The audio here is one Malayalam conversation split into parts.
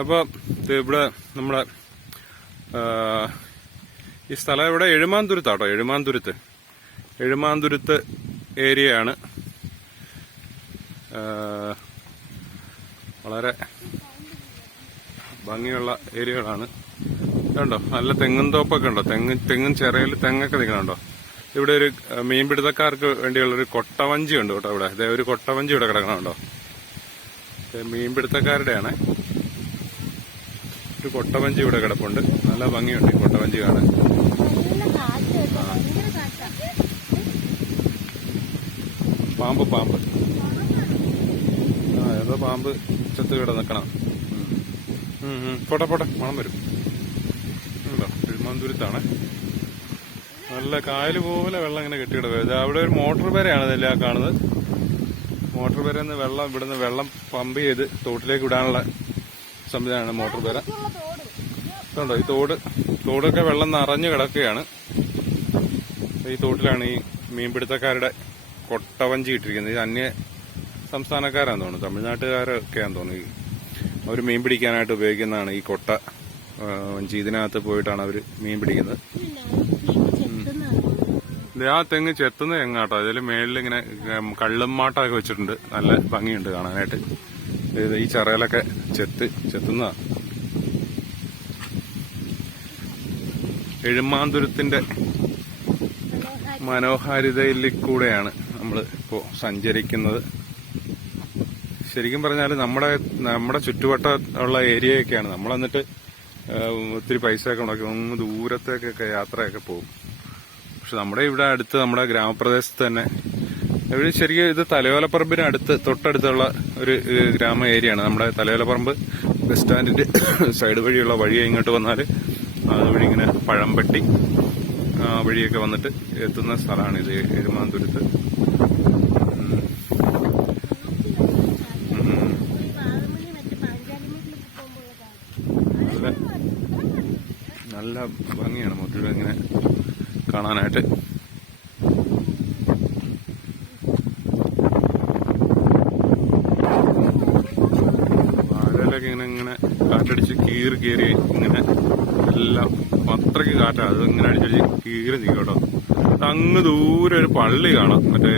അപ്പോൾ ഇവിടെ നമ്മുടെ ഈ സ്ഥലം ഇവിടെ എഴുമാന്തുരുത്താട്ടോ. എഴുമാന്തുരുത്ത് ഏരിയയാണ്. വളരെ ഭംഗിയുള്ള ഏരിയകളാണ്. കണ്ടോ, നല്ല തെങ്ങും തോപ്പൊക്കെ ഉണ്ടോ, തെങ്ങും ചെറിയ തെങ്ങൊക്കെ നിൽക്കണുണ്ടോ. ഇവിടെ ഒരു മീൻപിടുത്തക്കാർക്ക് വേണ്ടിയുള്ളൊരു കൊട്ടവഞ്ചി ഉണ്ട് കേട്ടോ. ഇവിടെ ഇതേ ഒരു കൊട്ടവഞ്ചി ഇവിടെ കിടക്കണുണ്ടോ. മീൻപിടുത്തക്കാരുടെയാണ്. ഒരു കൊട്ടവഞ്ചി ഇവിടെ കിടപ്പുണ്ട്. നല്ല ഭംഗിയുണ്ട് ഈ കൊട്ടവഞ്ചി കാണാൻ. പാമ്പ് ഏതോ പാമ്പ് ചത്ത് കിടക്കണം. പോട്ടെ മണം വരും. ഉണ്ടോ, എഴുമാന്തുരുത്താണ്. നല്ല കായല് പോലെ വെള്ളം ഇങ്ങനെ കെട്ടിക്കിടക്കുക. അവിടെ ഒരു മോട്ടോർ പേരയാണ് ഇതെല്ലാം കാണുന്നത്. മോട്ടോർ പേരെന്ന് ഇവിടുന്ന് വെള്ളം പമ്പ് ചെയ്ത് തോട്ടിലേക്ക് വിടാനുള്ള സംവിധാനമാണ് മോട്ടോർ പേര. ഇതുണ്ടോ, ഈ തോടൊക്കെ വെള്ളം നിറഞ്ഞു കിടക്കുകയാണ്. ഈ തോട്ടിലാണ് ഈ മീൻപിടുത്തക്കാരുടെ കൊട്ടവഞ്ചി ഇട്ടിരിക്കുന്നത്. ഇത് അന്യ സംസ്ഥാനക്കാരാന്ന് തോന്നുന്നു, തമിഴ്നാട്ടുകാരൊക്കെയാന്ന് തോന്നുന്നു. അവർ മീൻ പിടിക്കാനായിട്ട് ഉപയോഗിക്കുന്നതാണ് ഈ കൊട്ട വഞ്ചി. ഇതിനകത്ത് പോയിട്ടാണ് അവർ മീൻ പിടിക്കുന്നത്. ആ തെങ്ങ് ചെത്തുന്ന തെങ്ങാട്ടോ. അതിൽ മേളിലിങ്ങനെ കള്ളുമാട്ടമൊക്കെ വെച്ചിട്ടുണ്ട്. നല്ല ഭംഗിയുണ്ട് കാണാനായിട്ട്. ഈ ചറയിലൊക്കെ ചെത്തുന്നതാ. എഴുമാന്തുരത്തിന്റെ മനോഹാരിതയിൽ കൂടെയാണ് നമ്മൾ ഇപ്പോൾ സഞ്ചരിക്കുന്നത്. ശരിക്കും പറഞ്ഞാൽ നമ്മുടെ ചുറ്റുവട്ടമുള്ള ഏരിയയൊക്കെയാണ്. നമ്മൾ എന്നിട്ട് ഒത്തിരി പൈസയൊക്കെ ഉണ്ടാക്കി ഒന്ന് ദൂരത്തേക്കൊക്കെ യാത്രയൊക്കെ പോകും. പക്ഷെ നമ്മുടെ ഇവിടെ അടുത്ത്, നമ്മുടെ ഗ്രാമപ്രദേശത്ത് തന്നെ ഇവിടെ ശരിക്കും ഇത് തലയോലപ്പറമ്പിന് തൊട്ടടുത്തുള്ള ഒരു ഗ്രാമ ഏരിയയാണ്. നമ്മുടെ തലയോലപ്പറമ്പ് ബസ് സ്റ്റാൻഡിന്റെ സൈഡ് വഴിയുള്ള വഴി ഇങ്ങോട്ട് വന്നാൽ അതുവഴി ഇങ്ങനെ പഴംപട്ടി വഴിയൊക്കെ വന്നിട്ട് എത്തുന്ന സ്ഥലമാണ് ഇത്, എഴുമാന്തുരുത്ത്. നല്ല ഭംഗിയാണ് മൊത്തം ഇങ്ങനെ കാണാനായിട്ട്. വാഴയിലൊക്കെ ഇങ്ങനെ കാറ്റടിച്ച് കീറി ഇങ്ങനെ എല്ലാം അത്രയ്ക്ക് കാറ്റാണ്. അത് ഇങ്ങനെ അടിച്ചടിച്ച് കീറി നിൽക്കും കേട്ടോ. അങ്ങ് ദൂരെ ഒരു പള്ളി കാണാം. മറ്റേ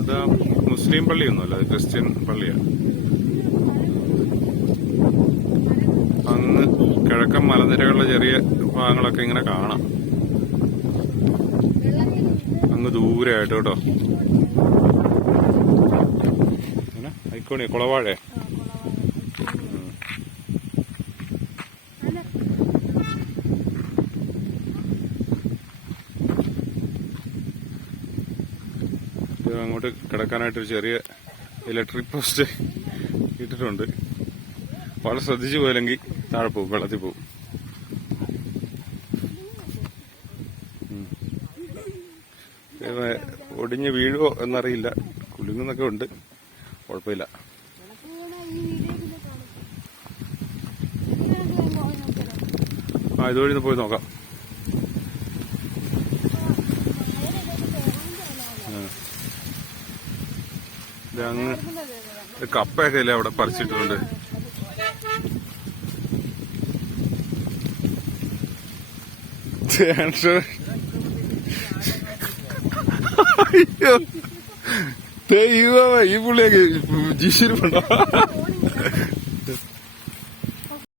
അത് മുസ്ലിം പള്ളിയൊന്നുമല്ല, അത് ക്രിസ്ത്യൻ പള്ളിയാണ്. അങ്ങ് കിഴക്കൻ മലനിരകളുടെ ചെറിയ ഭാഗങ്ങളൊക്കെ ഇങ്ങനെ കാണാം അങ്ങ് ദൂരെ ആയിട്ട് കേട്ടോ. ഐക്കോണി കുളവാഴേ. അങ്ങോട്ട് കിടക്കാനായിട്ടൊരു ചെറിയ ഇലക്ട്രിക് പോസ്റ്റ് ഇട്ടിട്ടുണ്ട്. വളരെ ശ്രദ്ധിച്ചു പോയില്ലെങ്കിൽ താഴെ പോകും, വെള്ളത്തിൽ പോകും. ഒടിഞ്ഞ് വീഴുവോ എന്നറിയില്ല. കുലുങ്ങുന്നൊക്കെ ഉണ്ട്, കുഴപ്പമില്ല. ഇതുവഴി ഒന്ന് പോയി നോക്കാം. അങ്ങ് കപ്പയൊക്കെ ഇല്ലേ അവിടെ പറിച്ചിട്ടുണ്ട്. അയ്യോ, ഈ പുള്ളിയൊക്കെ ജിഷിരിപ്പുണ്ടോ?